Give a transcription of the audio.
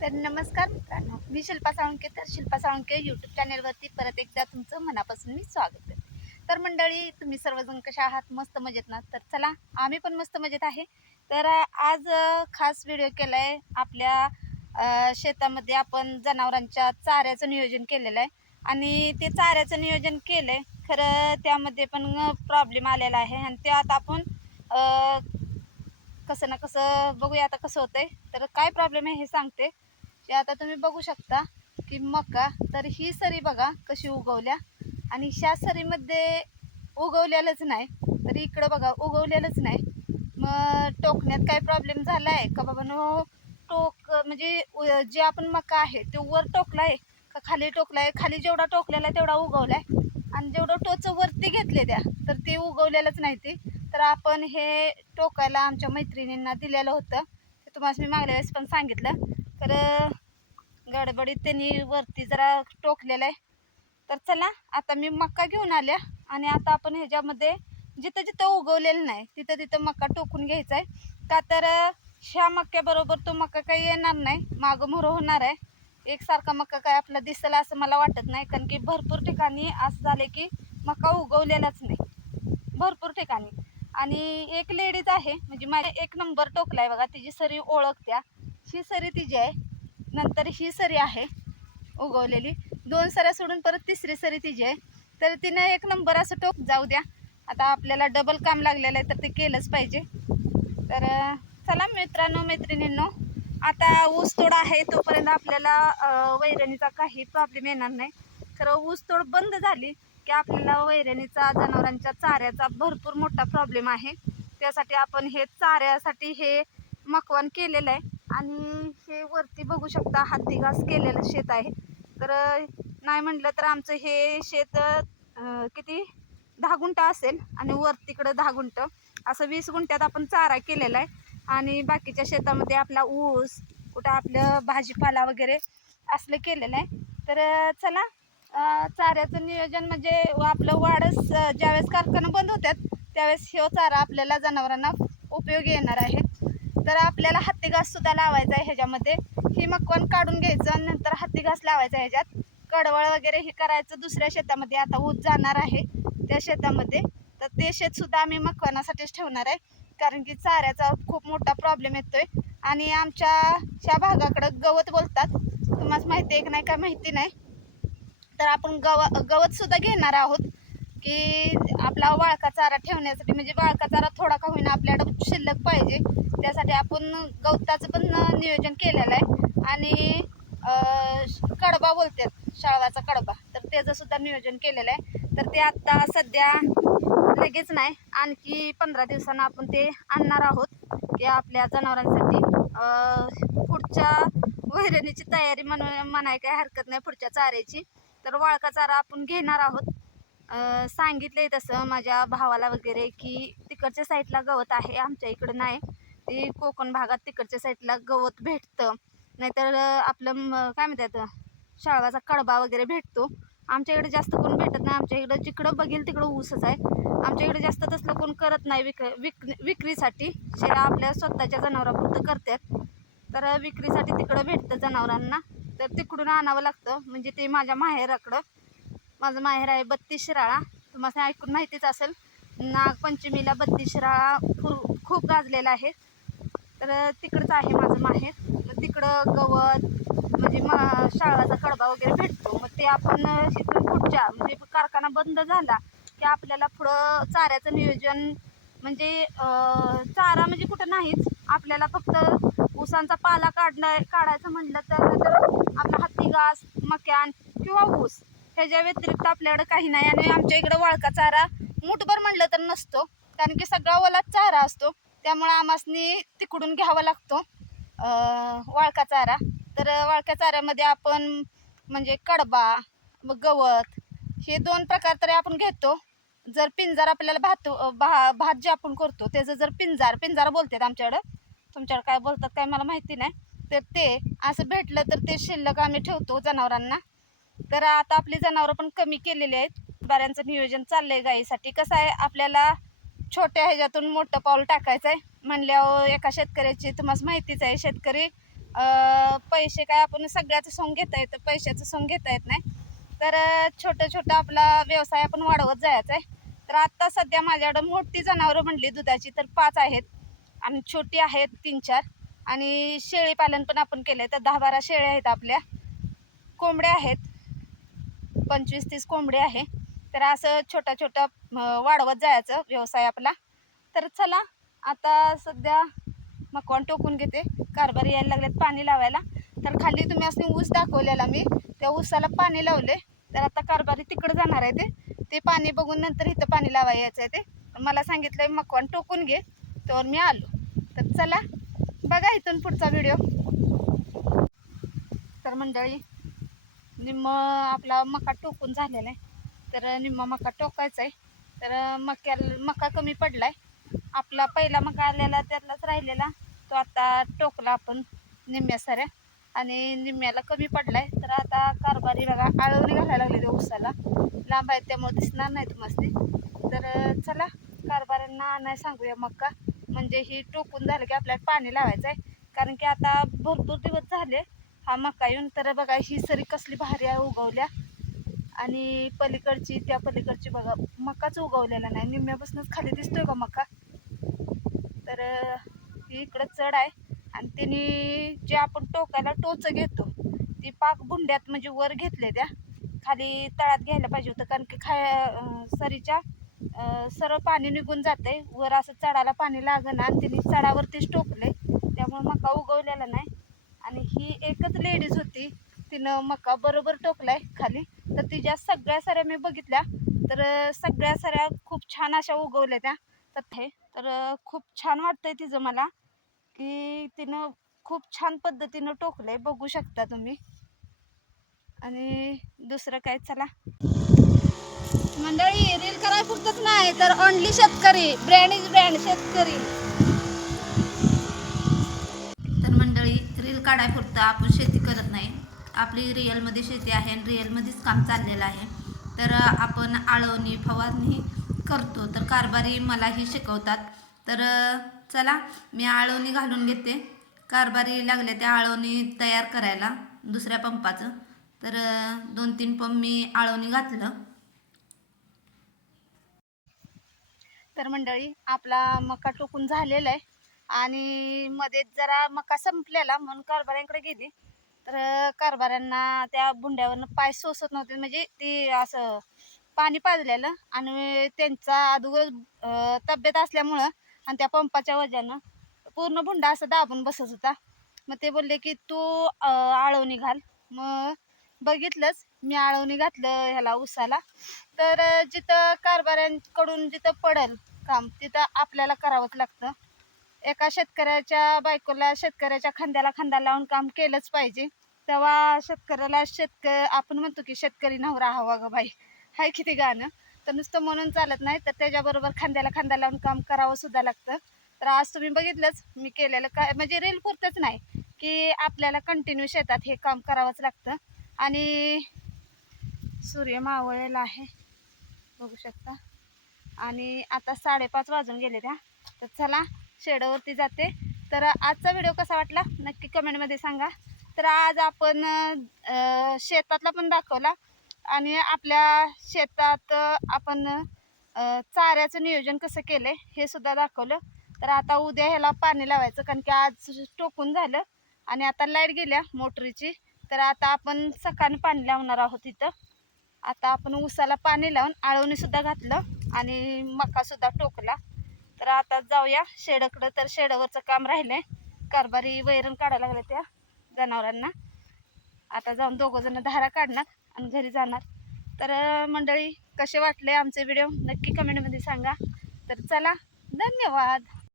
तर नमस्कार मित्रांनो, मी शिल्पा साळुंके. तर शिल्पा साळुंके यूट्यूब चॅनेलवरती परत एकदा तुमचं मनापासून मी स्वागत करते. तर मंडळी, तुम्ही सर्वजण कशा आहात? मस्त मजेत ना? तर चला, आम्ही पण मस्त मजेत आहे. तर आज खास व्हिडिओ केला आहे. आपल्या शेतामध्ये आपण जनावरांच्या चाऱ्याचं नियोजन केलेलं आहे आणि ते चाऱ्याचं नियोजन केलं आहे. खरं त्यामध्ये पण प्रॉब्लेम आलेला आहे आणि ते आता आपण कसं ना कसं बघूया आता कसं होतंय. तर काय प्रॉब्लेम आहे हे सांगते. ते आता तुम्ही बघू शकता की मका, तर ही सरी बघा कशी उगवल्या आणि ह्या सरीमध्ये उगवलेलंच नाही. तर इकडं बघा उगवलेलंच नाही. मग टोकण्यात काय प्रॉब्लेम झाला आहे का बाबांनो? टोक म्हणजे जे आपण मका आहे ते वर टोकला आहे का खाली टोकला आहे? खाली जेवढा टोकलेला आहे तेवढा उगवला आहे आणि जेवढं टोचं वरती घेतले द्या तर ते उगवलेलंच नाही. ते तर आपण हे टोकायला आमच्या मैत्रिणींना दिलेलं होतं. ते तुम्हाला मी मागल्या वेळेस पण सांगितलं. तर गडबडीत त्यांनी वरती जरा टोकलेलं आहे. तर चला, आता मी मका घेऊन आल्या आणि आता आपण ह्याच्यामध्ये जिथं जिथं उगवलेलं नाही तिथं तिथं मका टोकून घ्यायचा आहे. का तर ह्या मक्याबरोबर तो मका काही येणार नाही, मागं मोहर होणार आहे. एकसारखा मका काय आपला दिसेल असं मला वाटत नाही, कारण की भरपूर ठिकाणी असं झाले की मका उगवलेलाच नाही भरपूर ठिकाणी. आणि एक लेडीज आहे म्हणजे माझ्या एक नंबर टोकला आहे बघा, तिची सरी ओळखत्या. ही सरी तिची आहे, नंतर ही सरी आहे उगवलेली, दोन सऱ्या सोडून परत तिसरी सरी तिची आहे. तर तिनं एक नंबर असं टोक जाऊ द्या. आता आपल्याला डबल काम लागलेलं आहे तर ते केलंच पाहिजे. तर चला मित्रांनो मैत्रिणींनो, आता ऊस तोड आहे तोपर्यंत आपल्याला वैरणीचा काही प्रॉब्लेम येणार नाही. खरं ऊस तोड बंद झाली की आपल्याला वैरणीचा, जनावरांच्या चाऱ्याचा भरपूर मोठा प्रॉब्लेम आहे. त्यासाठी आपण हे चाऱ्यासाठी हे मकवान केलेलं आहे आणि हे वरती बघू शकता हत्ती घास केलेलं शेत आहे. तर नाही म्हटलं तर आमचं हे शेत किती 10 गुंठ असेल आणि वर तिकडं 10 गुंठ, असं 20 गुंठ्यात आपण चारा केलेला आहे. आणि बाकीच्या शेतामध्ये आपला ऊस, कुठं आपलं भाजीपाला वगैरे असलं केलेलं आहे. तर चला, चाऱ्याचं नियोजन म्हणजे आपलं वाढच ज्यावेळेस कारखाना बंद होतात त्यावेळेस हे चारा आपल्याला जनावरांना उपयोगी येणार आहे. तर आपल्याला हत्ती घाससुद्धा लावायचा आहे ह्याच्यामध्ये. ही मकवान काढून घ्यायचं आणि नंतर हत्ती घास लावायचा ह्याच्यात. कडवळ वगैरे हे करायचं दुसऱ्या शेतामध्ये. आता ऊस जाणार आहे त्या शेतामध्ये, तर ते शेतसुद्धा आम्ही मकवानासाठीच ठेवणार आहे, कारण की चाऱ्याचा खूप मोठा प्रॉब्लेम येतोय. आणि आमच्या ह्या भागाकडं गवत बोलतात, तुम्हाला माहिती आहे की नाही काय माहिती नाही. तर आपण गवतसुद्धा घेणार आहोत की आपला वाळका चारा ठेवण्यासाठी, म्हणजे वाळका चारा थोडा का होईना आपल्याकडं शिल्लक पाहिजे. त्यासाठी आपण गवताचं पण नियोजन केलेलं आहे. आणि कडबा बोलतात, शाळवाचा कडबा, तर त्याचं सुद्धा नियोजन केलेलं आहे. तर ते आत्ता सध्या लगेच नाही, आणखी 15 दिवसांना आपण ते आणणार आहोत की आपल्या जनावरांसाठी पुढच्या वैरणीची तयारी म्हणून म्हणाय काय हरकत नाही पुढच्या चाऱ्याची. तर वाळका चारा आपण घेणार आहोत. सांगितलं आहे तसं माझ्या भावाला वगैरे की तिकडच्या साईडला गवत आहे, आमच्या इकडं नाही. ते कोकण भागात तिकडच्या साईडला गवत भेटतं, नाहीतर आपलं काय म्हणतात शाळवाचा कडबा वगैरे भेटतो. आमच्या इकडे जास्त कोण भेटत नाही. आमच्या इकडं जिकडं बघेल तिकडं ऊसच आहे. आमच्या इकडे जास्त तसलं कोण करत नाही विक्रीसाठी. शेळा आपल्या स्वतःच्या जनावरापुरतं करतात. तर विक्रीसाठी तिकडं भेटतं जनावरांना, तर तिकडून आणावं लागतं. म्हणजे ते माझ्या माहेराकडं, माझं माहेर आहे 32 शिराळा, तुम्हाला ऐकून माहितीच असेल. नागपंचमीला 32 शिराळा खूप गाजलेला आहे. तर तिकडंच आहे माझं माहेर. मग तिकडं गवत म्हणजे शाळाचा कडबा वगैरे भेटतो. मग ते आपण इथून पुढच्या म्हणजे कारखाना बंद झाला की आपल्याला पुढं चाऱ्याचं नियोजन म्हणजे चारा म्हणजे कुठं नाहीच, आपल्याला फक्त ऊसांचा पाला काढायचं म्हटलं तर आपला हत्ती घास, मक्यान किंवा ऊस, ह्याच्या व्यतिरिक्त आपल्याकडं काही नाही. आणि आमच्या इकडं वाळका चारा मुठभर म्हणलं तर नसतो, कारण की सगळा ओलाच चारा असतो. त्यामुळं आमासनी तिकडून घ्यावा लागतो वाळका चारा. तर वाळक्या चाऱ्यामध्ये आपण म्हणजे कडबा, गवत, हे 2 प्रकार तरी आपण घेतो. जर पिंजार आपल्याला भात जे आपण करतो त्याचं जर पिंजार बोलतात आमच्याकडं, तुमच्याकडं काय बोलतात काय मला माहिती नाही. तर ते असं भेटलं तर ते शिल्लक आम्ही ठेवतो जनावरांना. तर आता आपली जनावरं पण कमी केलेली आहेत. बऱ्यांचं नियोजन चाललं आहे गाईसाठी. कसं आहे, आपल्याला छोट्या ह्याच्यातून मोठं पाऊल टाकायचं आहे म्हणल्यावर एका शेतकऱ्याची तुम्हाला माहितीच आहे, शेतकरी पैसे काय आपण सगळ्याचं सोंग घेता येतं, पैशाचं सोंग घेता येत नाही. तर छोटं आपला व्यवसाय आपण वाढवत जायचा आहे. तर आत्ता सध्या माझ्याकडं मोठी जनावरं म्हणली दुधाची तर 5 आहेत आणि छोटी आहेत 3-4 आणि शेळी पालन पण आपण केलं आहे. तर 10-12 शेळ्या आहेत आपल्या, कोंबड्या आहेत 25-30 कोंबडे आहे. तर असं छोटा वाढवत जायचं व्यवसाय आपला. तर चला आता सध्या मकवान टोकून घेते, कारभारी यायला लागलेत पाणी लावायला. तर खाली तुम्ही असं ऊस दाखवलेला मी, त्या ऊसाला पाणी लावले. तर आता कारभारी तिकडे जाणार आहे, ते पाणी बघून नंतर इथं पाणी लावायला यायचं आहे. ते मला सांगितलंय मकवान टोकून घे, तर मी आलो. तर चला बघा इथून पुढचा व्हिडिओ. तर मंडळी निम्म आपला मका टोकून झालेला आहे. तर निम्मा मका टोकायचा आहे. तर मका कमी पडलाय. आपला पहिला मका आलेला त्यातलाच राहिलेला तो आता टोकला आपण निम्म्या साऱ्या आणि निम्म्याला कमी पडलाय. तर आता कारभारी बघा आळवणी घालायला लागले त्या ऊसाला, लांब आहेत त्यामुळे दिसणार नाही तुम्हाला. तर चला कारभाऱ्यांना आणाय सांगूया मका, म्हणजे ही टोकून झालं की आपल्याला पाणी लावायचं आहे. कारण की आता भरपूर दिवस झाले हा मका येऊन. तर बघा ही सरी कसली भारी आहे उगवल्या आणि पलीकडची त्या पलीकडची बघा मकाच उगवलेला नाही, निम्म्यापासूनच खाली दिसतोय का मका. तर इकडं चढ आहे आणि त्यांनी जे आपण टोकायला टोच घेतो ती पाक बुंड्यात म्हणजे वर घेतले, त्या खाली तळात घ्यायला पाहिजे होतं. कारण की सरीच्या सरळ पाणी निघून जाते वर, असं चढायला पाणी लागणं आणि त्यांनी चढावरतीच टोकले त्यामुळे मका उगवलेला नाही. आणि ही एकच लेडीज होती, तिनं मका बरोबर टोकलाय खाली. तर तिच्या सगळ्या साऱ्या मी बघितल्या, तर सगळ्या साऱ्या खूप छान अशा उगवल्या त्या. तर खूप छान वाटतंय तिचं मला, की तिनं खूप छान पद्धतीनं टोकलंय, बघू शकता तुम्ही. आणि दुसरं काय, चला मंडळी रील करायला पुरतच नाही तर ओनली शेतकरी, ब्रँड इज ब्रँड शेतकरी. तर मंडळी रील काढाय पुरतं आपण शेती करत नाही, आपली रिअलमध्ये शेती आहे आणि रिअलमध्येच काम चाललेलं आहे. तर आपण आळवणी फवारणी करतो, तर कारभारी मलाही शिकवतात. तर चला मी आळवणी घालून घेते, कारभारी लागले त्या आळवणी तयार करायला दुसऱ्या पंपाचं. तर 2-3 पंप मी आळवणी घातलं. तर मंडळी आपला मका टोकून झालेला आहे आणि मध्ये जरा मका संपलेला म्हणून कारभाऱ्यांकडे गेली. तर कारभाऱ्यांना त्या बुंड्यावरनं पाय सोसत नव्हते, म्हणजे ती असं पाणी पाजलेलं आणि त्यांचा अगोदर तब्येत असल्यामुळं आणि त्या पंपाच्या वजनानं पूर्ण बुंडा असं दाबून बसत होता. मग ते बोलले की तू आळवणी घाल. मग बघितलंच मी आळवणी घातलं ह्याला ऊसाला. तर जिथं कारभाऱ्यांकडून जिथं पडेल काम तिथं आपल्याला करावंच लागतं. एका शेतकऱ्याच्या बायकोला शेतकऱ्याच्या खांद्याला खांदा लावून काम केलंच पाहिजे, तेव्हा शेतकऱ्याला आपण म्हणतो की शेतकरी नवरा हवा ग बाई, हाय किती गाणं. तर नुसतं म्हणून चालत नाही, तर त्याच्याबरोबर खांद्याला खांदा लावून काम करावं सुद्धा लागतं. तर आज तुम्ही बघितलंच मी केलेलं काय, म्हणजे रील पुरतंच नाही की आपल्याला कंटिन्यू शेतात हे काम करावंच लागतं. आणि सूर्य मावळलेला आहे बघू शकता आणि आता 5:30 वाजून गेले त्या. तर चला शेडावरती जाते. तर आजचा व्हिडिओ कसा वाटला नक्की कमेंटमध्ये सांगा. तर आज आपण शेतातला पण दाखवला आणि आपल्या शेतात आपण चाऱ्याचं नियोजन कसं केलं हे सुद्धा दाखवलं. तर आता उद्या ह्याला पाणी लावायचं, कारण की आज टोकून झालं आणि आता लाईट गेल्या मोटरीची. तर आता आपण सकाळी पाणी लावणार आहोत इथं. आता आपण ऊसाला पाणी लावून आळवणी सुद्धा घातलं आणि मका सुद्धा टोकला. तर आता जाऊया शेडाकडं. तर शेडावरचं काम राहिलंय, कारभारी वैरण काढायला लागले त्या जनावरांना. आता जाऊन दोघं जण धारा काढणार आणि घरी जाणार. तर मंडळी कसे वाटले आमचे व्हिडिओ नक्की कमेंटमध्ये सांगा. तर चला धन्यवाद.